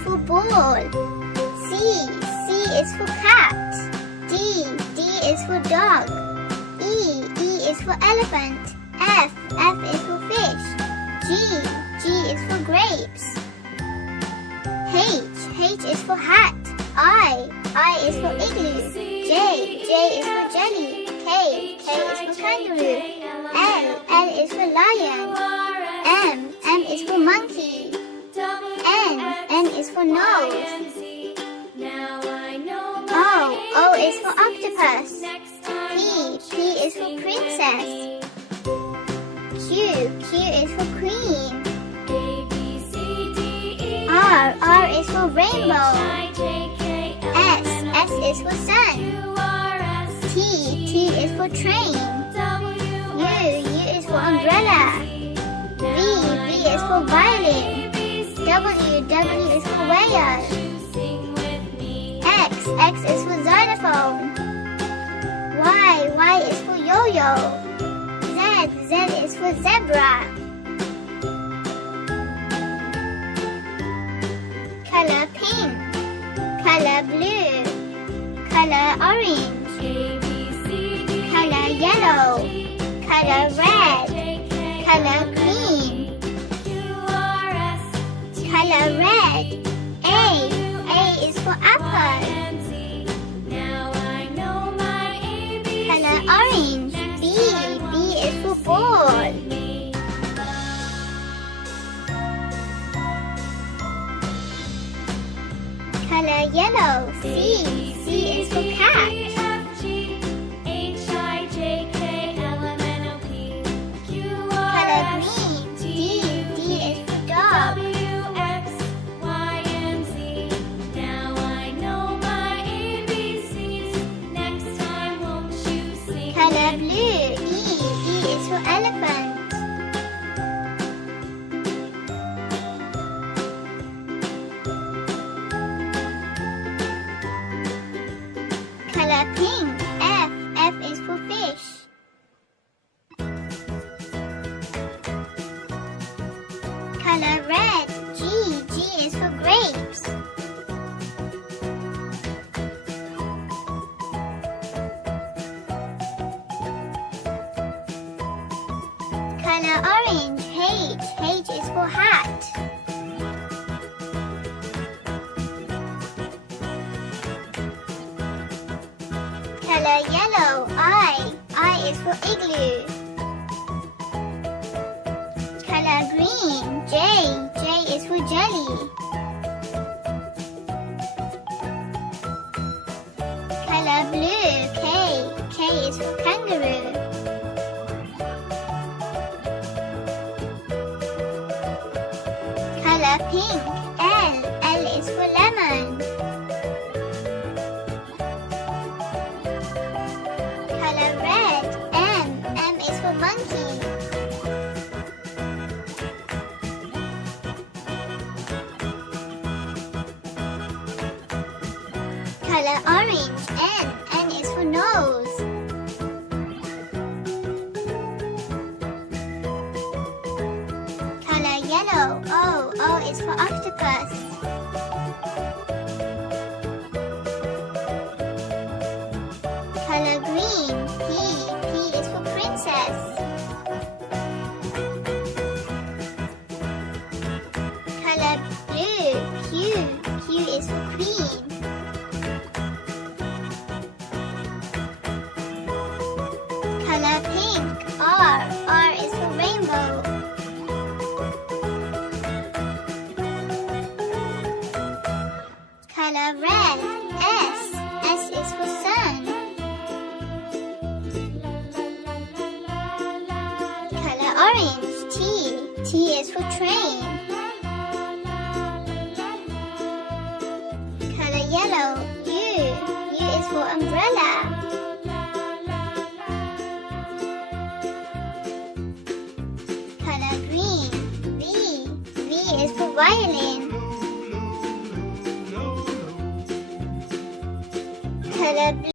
for ball. C is for cat. D is for dog. E is for elephant. F is for fish. G is for grapes. H is for hat. I is for igloo. J is for jelly. K is for kangaroo. L is for lion. M is for monkey. N is for nose. O is for octopus. P is for princess. Q is for queen. R is for rainbow. S is for sun. T is for train. U is for umbrella. V is for violin. W is for whale. X is for xylophone. Y is for yo-yo. Z is for zebra. Color pink. Color blue. Color orange. Color yellow. Color red. Color green. Color red. A is for apple. Color orange. B is for ball. Color yellow. C is for cat. Color green. D is for dog. Color blue. E is for elephant. Color pink. F is for fish. Color red. G is for grapes. Color orange. H is for hat. Color yellow. I is for igloo. Color green. J is for jelly. Color blue. K is for kangaroo. Color pink. L is for lemon. Color red. M is for monkey. Color orange. N is for nose. Color yellow. O is for octopus. Color green. P is for princess. Color blue. Q is for queen. Color pink. R is for rainbow. Color red. S is for sun. Color orange. T is for train. Color yellow. U is for umbrella. Color green. V is for violin.